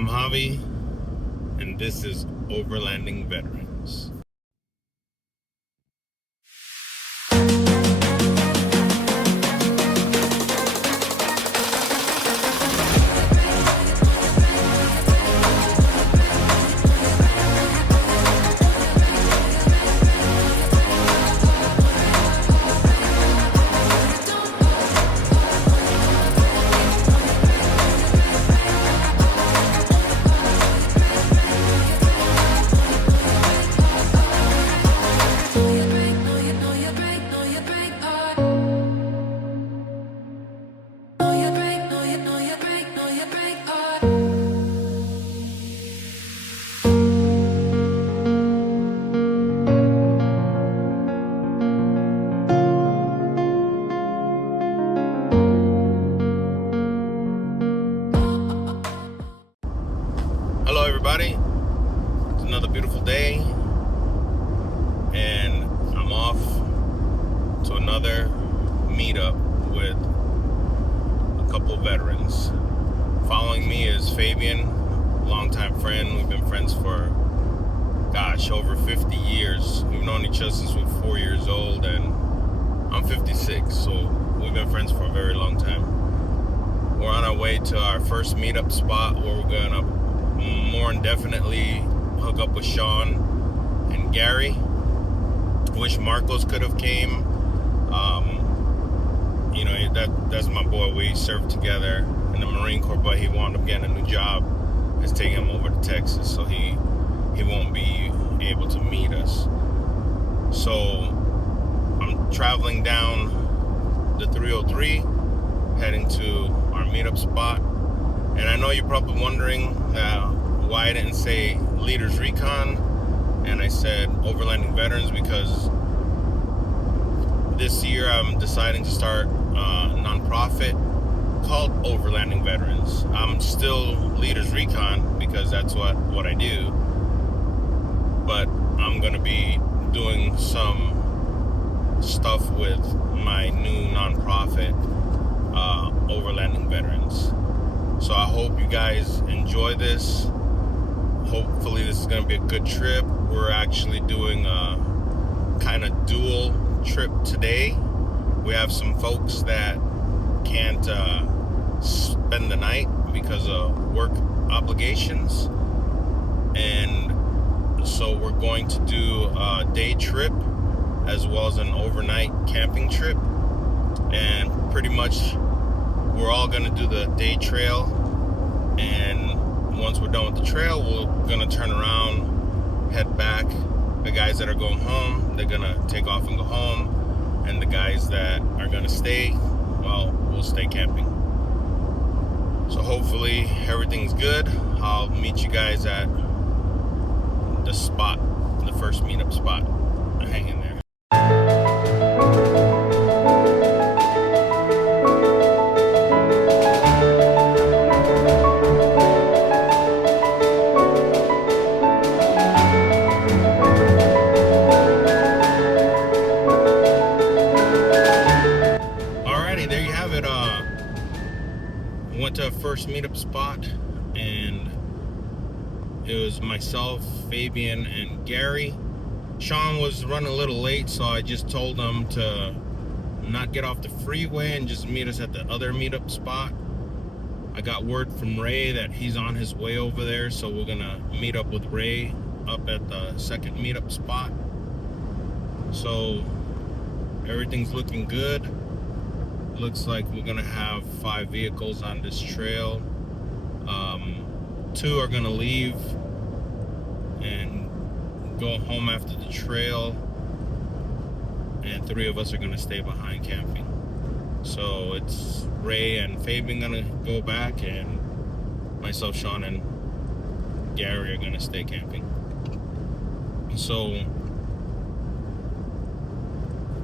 I'm Javi, and this is Overlanding Veterans. Hello everybody, it's another beautiful day and I'm off to another meetup with a couple of veterans. Following me is Fabian, longtime friend. We've been friends for, over 50 years. We've known each other since we were 4 years old and I'm 56, so we've been friends for a very long time. We're on our way to our first meetup spot where we're gonna more indefinitely hook up with Sean and Gary. Wish Marcos could have came. That's my boy. We served together in the Marine Corps, but he wound up getting a new job. It's taking him over to Texas, so he won't be able to meet us. So I'm traveling down the 303, heading to our meetup spot. And I know you're probably wondering why I didn't say Leaders Recon and I said Overlanding Veterans, because this year I'm deciding to start a nonprofit called Overlanding Veterans. I'm still Leaders Recon because that's what I do, but I'm going to be doing some stuff with my new nonprofit, Overlanding Veterans. So I hope you guys enjoy this. Hopefully this is going to be a good trip. We're actually doing a kind of dual trip today. We have some folks that can't spend the night because of work obligations. And so we're going to do a day trip as well as an overnight camping trip. And pretty much we're all going to do the day trail, and once we're done with the trail, we're going to turn around, head back. The guys that are going home, they're going to take off and go home, and the guys that are going to stay, well, we'll stay camping. So hopefully everything's good. I'll meet you guys at the spot, the first meetup spot. Hang in there. Went to a first meetup spot, and it was myself, Fabian, and Gary. Sean was running a little late, so I just told him to not get off the freeway and just meet us at the other meetup spot. I got word from Ray that he's on his way over there, so we're gonna meet up with Ray up at the second meetup spot. So everything's looking good. Looks like we're gonna have 5 vehicles on this trail. 2 are gonna leave and go home after the trail, and 3 of us are gonna stay behind camping. So it's Ray and Fabian gonna go back, and myself, Sean, and Gary are gonna stay camping. So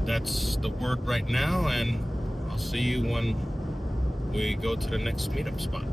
that's the word right now, and I'll see you when we go to the next meetup spot.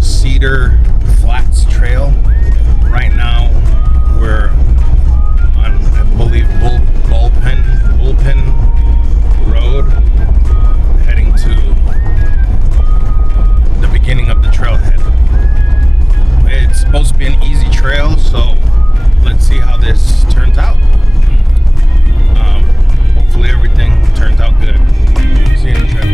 Cedar Flats Trail. Right now, we're on, I believe, Bullpen Road, heading to the beginning of the trailhead. It's supposed to be an easy trail, so let's see how this turns out. Hopefully everything turns out good. See you in the trail.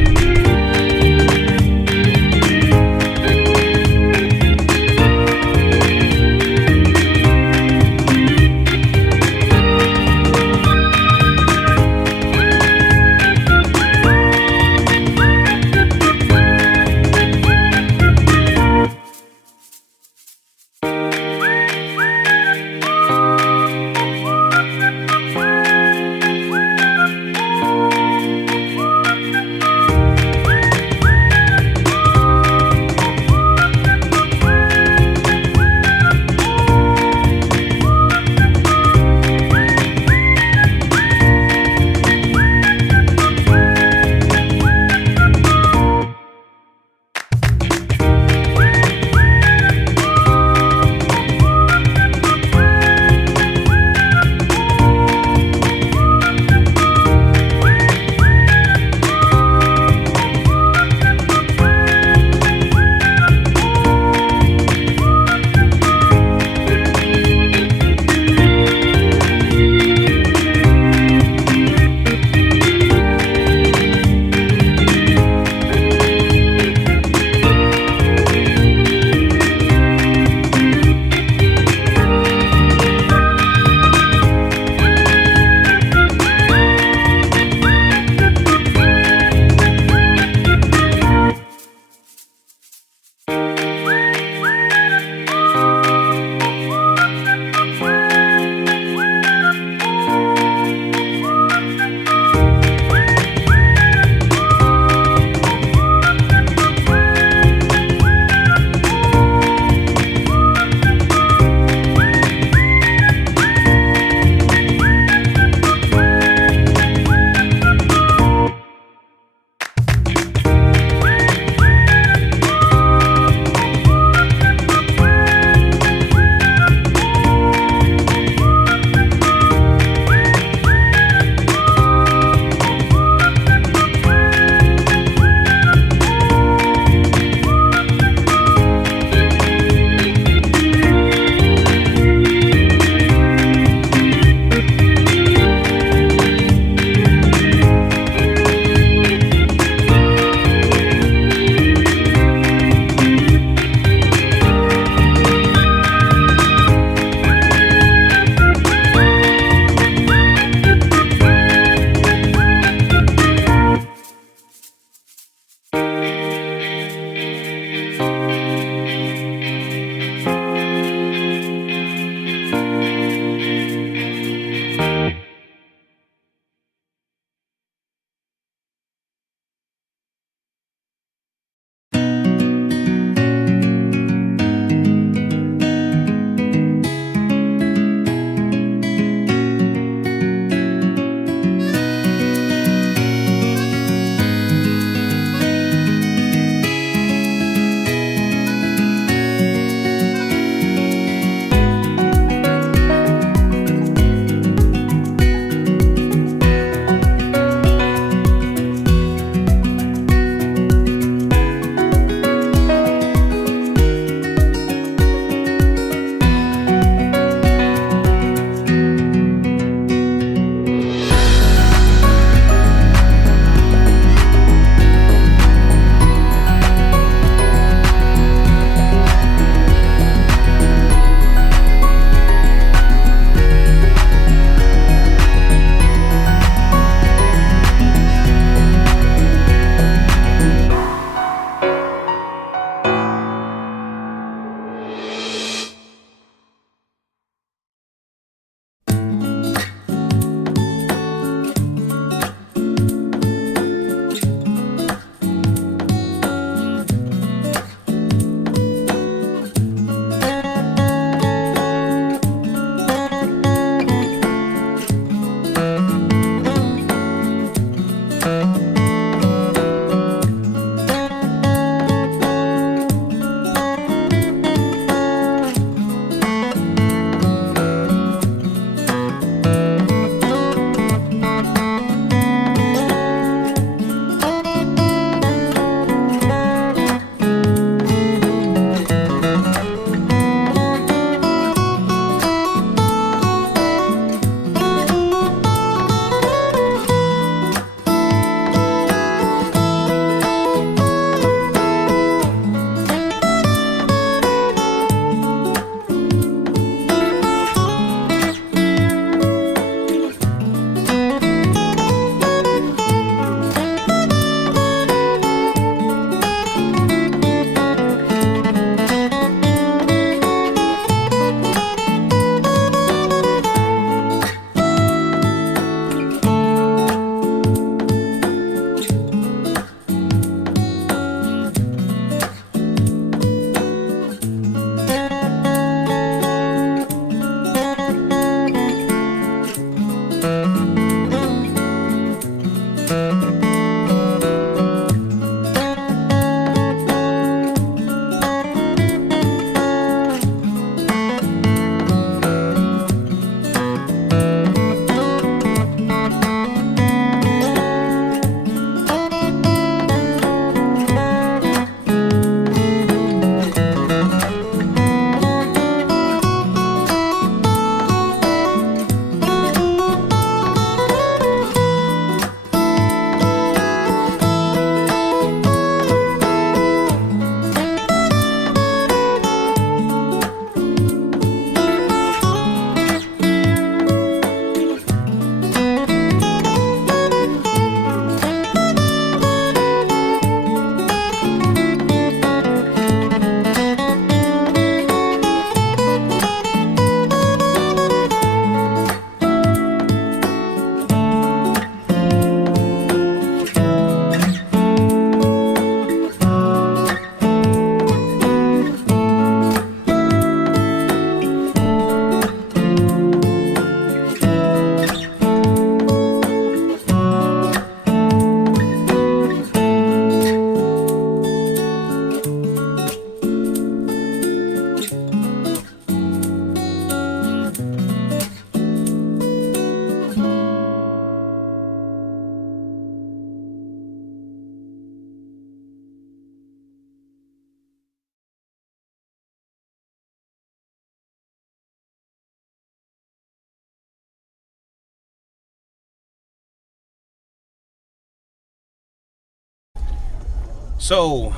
So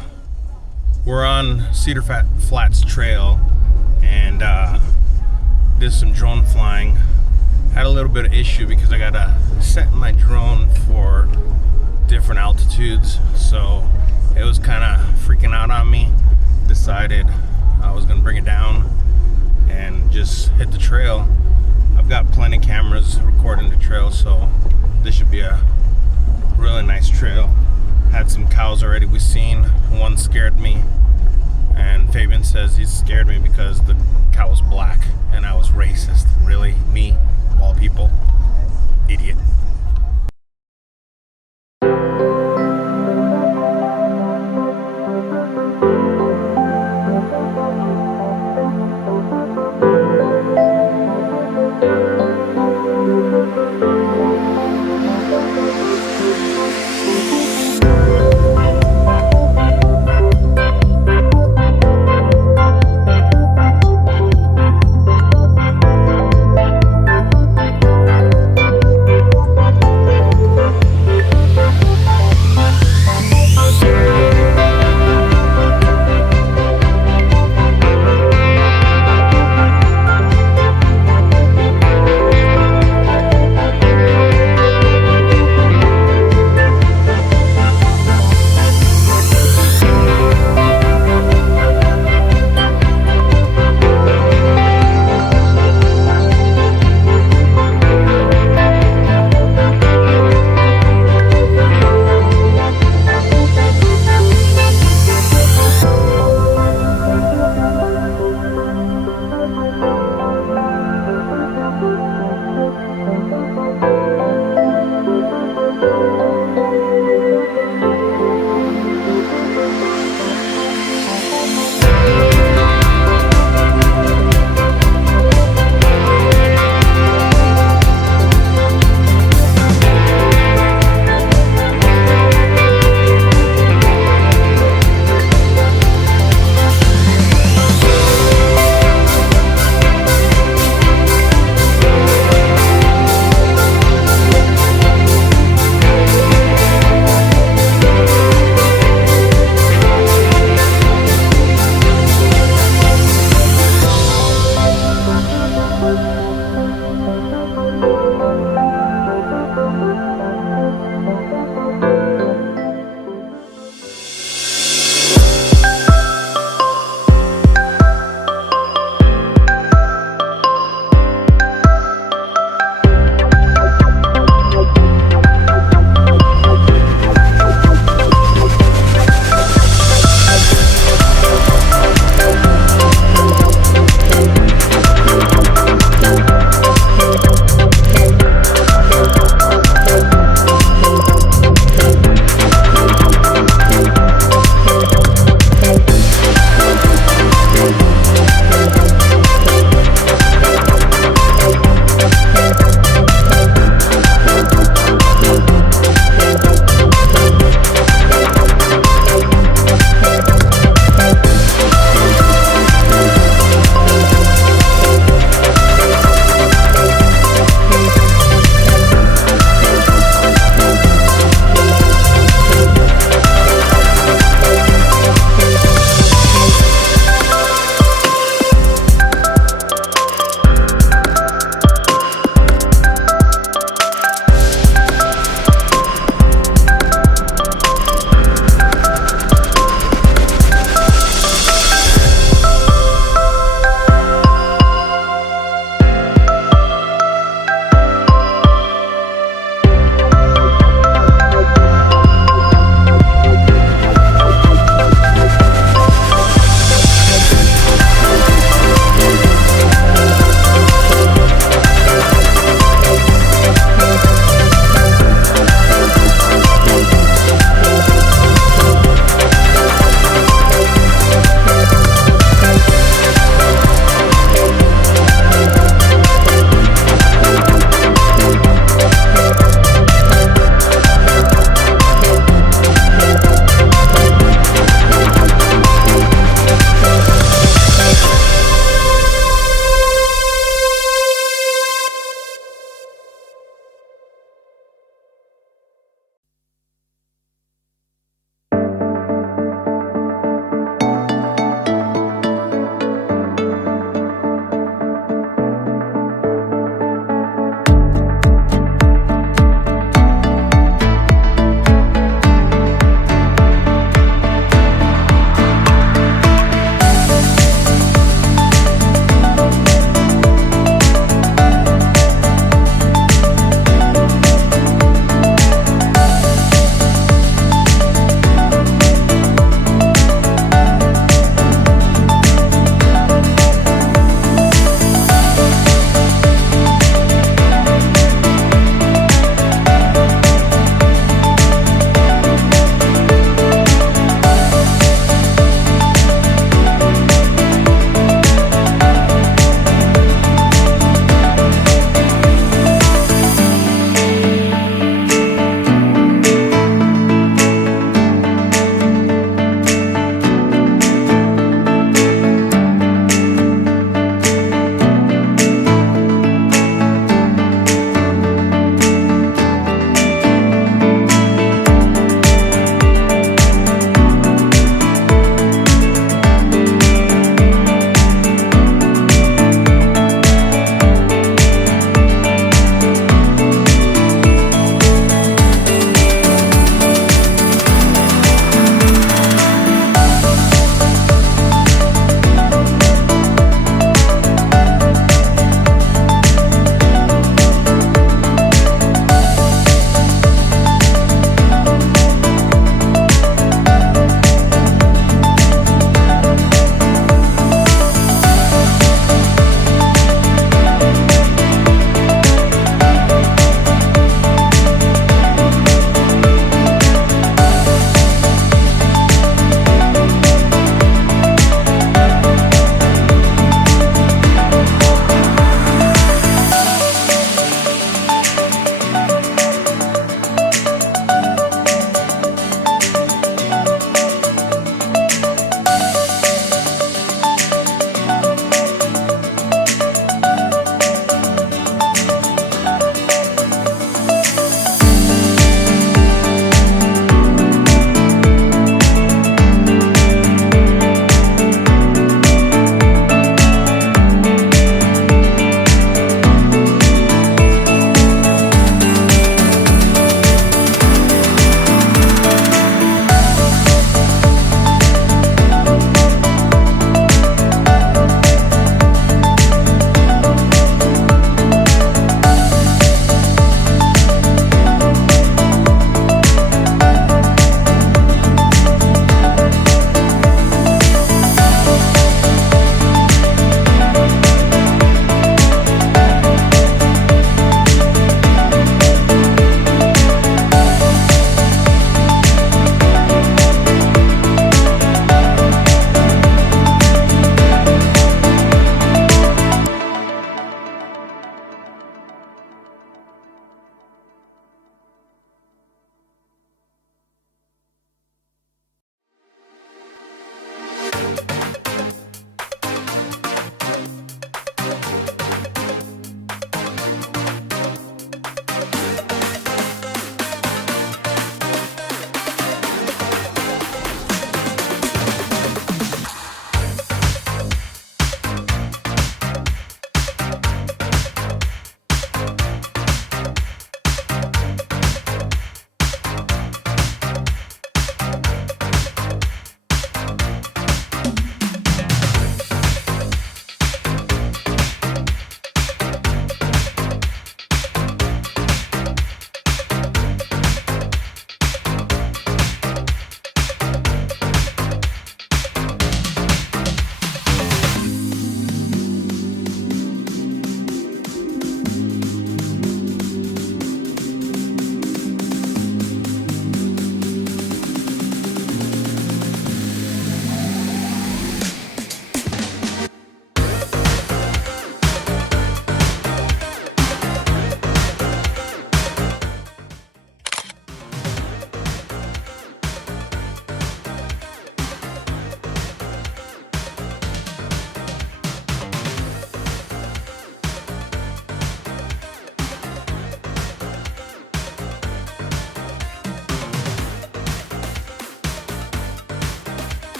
we're on Cedar Flats Trail and did some drone flying. Had a little bit of issue because I gotta set my drone for different altitudes, so it was kind of freaking out on me. Decided I was gonna bring it down and just hit the trail. I've got plenty of cameras recording the trail, so this should be a really nice trail. Had some cows already we've seen. One scared me, and Fabian says he scared me because the cow was black and I was racist. Really? Me? Of all people? Idiot.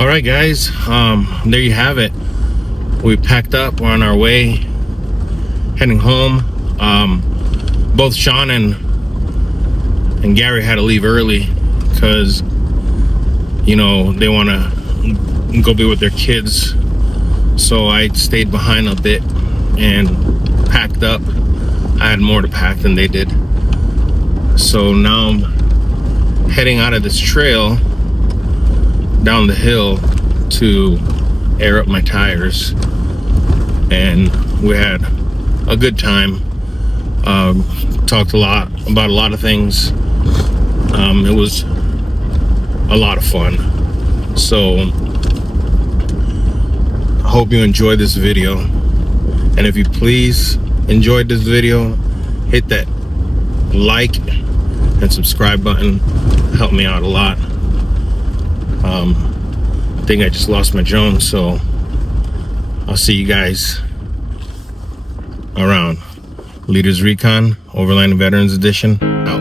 All right, guys, there you have it. We packed up. We're on our way, heading home. Both Sean and Gary had to leave early because, you know, they want to go be with their kids. So I stayed behind a bit and packed up. I had more to pack than they did. So now I'm heading out of this trail down the hill to air up my tires. And we had a good time. Talked about a lot of things. It was a lot of fun. So I hope you enjoyed this video. And if you please enjoyed this video, hit that like and subscribe button. Help me out a lot. I think I just lost my Jones, so I'll see you guys around. Leaders Recon, Overlanding Veterans Edition, out.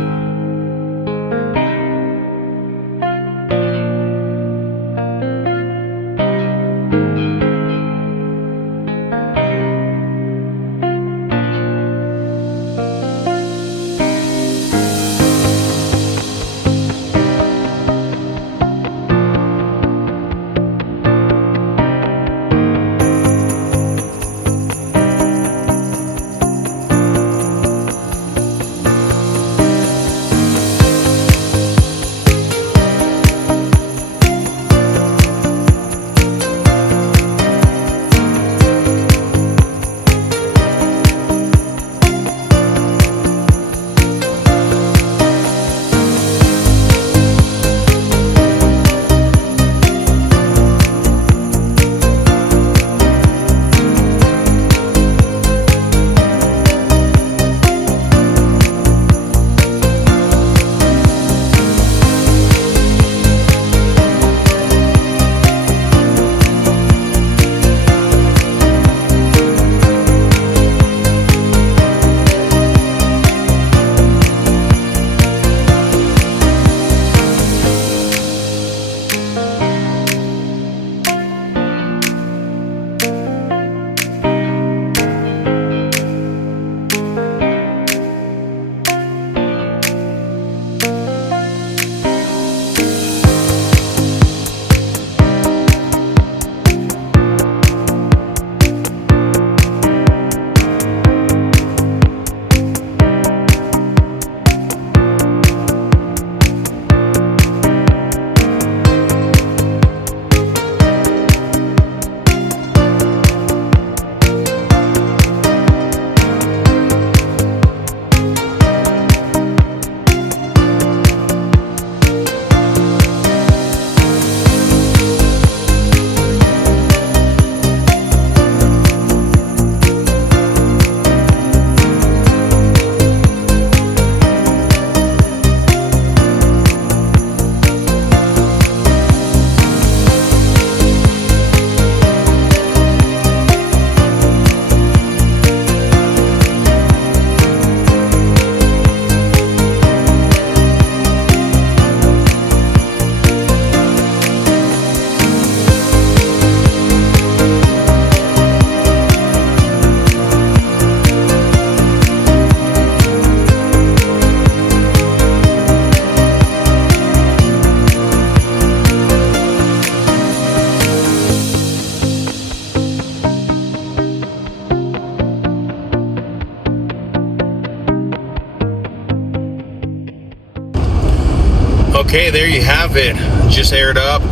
Okay, there you have it. Just aired up.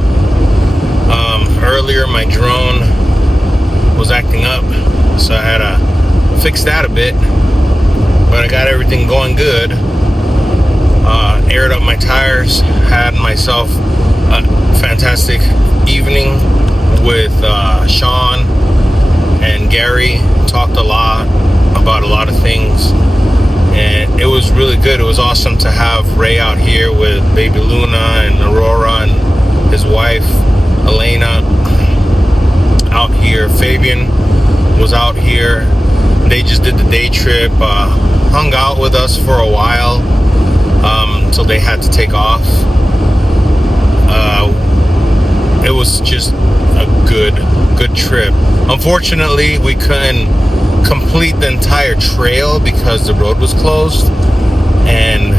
Earlier my drone was acting up, so I had to fix that a bit, but I got everything going good. Aired up my tires, had myself a fantastic evening with Sean and Gary. Talked a lot about a lot of things, and it was really good. It was awesome to have Ray out here with baby Luna and Aurora and his wife Elena out here. Fabian was out here. They just did the day trip, hung out with us for a while until they had to take off. it was just a good trip. Unfortunately, we couldn't complete the entire trail because the road was closed, and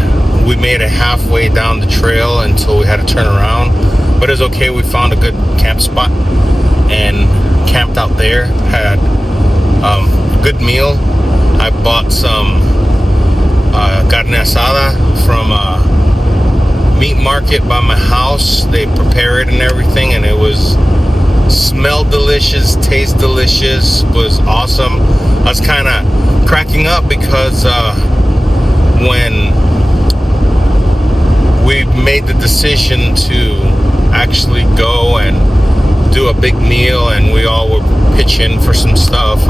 we made it halfway down the trail until we had to turn around. But it's okay, we found a good camp spot and camped out there. Had a good meal. I bought some carne asada from a meat market by my house. They prepare it and everything, and it was smelled delicious, taste delicious, was awesome. I was kind of cracking up because when we made the decision to actually go and do a big meal and we all were pitching for some stuff,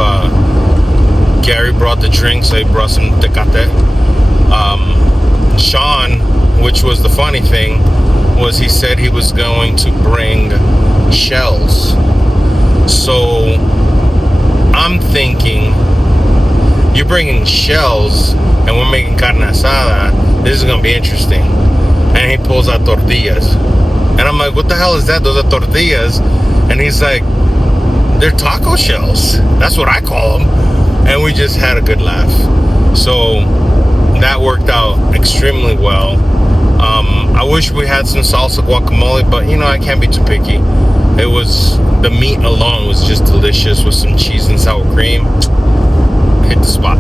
Gary brought the drinks, so he brought some tecate. Sean, which was the funny thing, was he said he was going to bring shells. So I'm thinking, you're bringing shells and we're making carne asada, this is going to be interesting. And he pulls out tortillas. And I'm like, what the hell is that? Those are tortillas. And he's like, they're taco shells. That's what I call them. And we just had a good laugh. So that worked out extremely well. I wish we had some salsa guacamole, but you know, I can't be too picky. It was, the meat alone was just delicious with some cheese and sour cream. Hit the spot.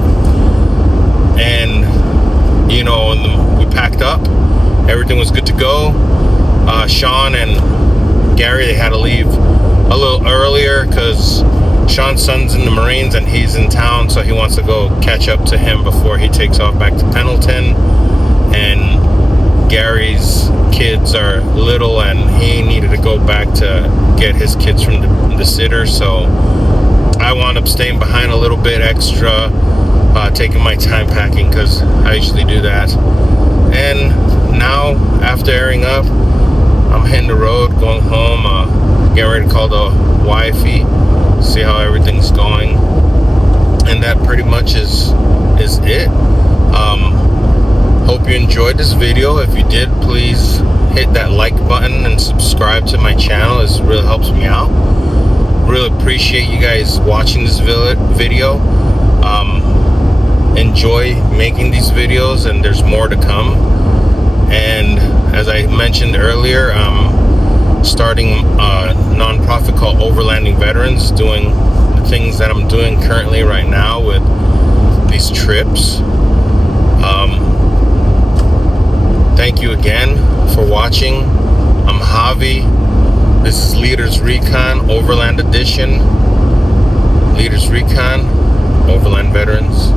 And you know, we packed up. Everything was good to go. Sean and Gary, they had to leave a little earlier because Sean's son's in the Marines and he's in town, so he wants to go catch up to him before he takes off back to Pendleton. And Gary's kids are little and he needed to go back to get his kids from the Cedar, so I wound up staying behind a little bit extra, taking my time packing because I usually do that. And now, after airing up, I'm hitting the road, going home, getting ready to call the wifey, see how everything's going. And that pretty much is it. Hope you enjoyed this video. If you did, please hit that like button and subscribe to my channel. This really helps me out. Really appreciate you guys watching this video. Enjoy making these videos, and there's more to come. And as I mentioned earlier, I'm starting a nonprofit called Overlanding Veterans, doing the things that I'm doing currently right now with these trips. Thank you again for watching. I'm Javi. This is Leaders Recon, Overland Edition. Leaders Recon, Overland Veterans.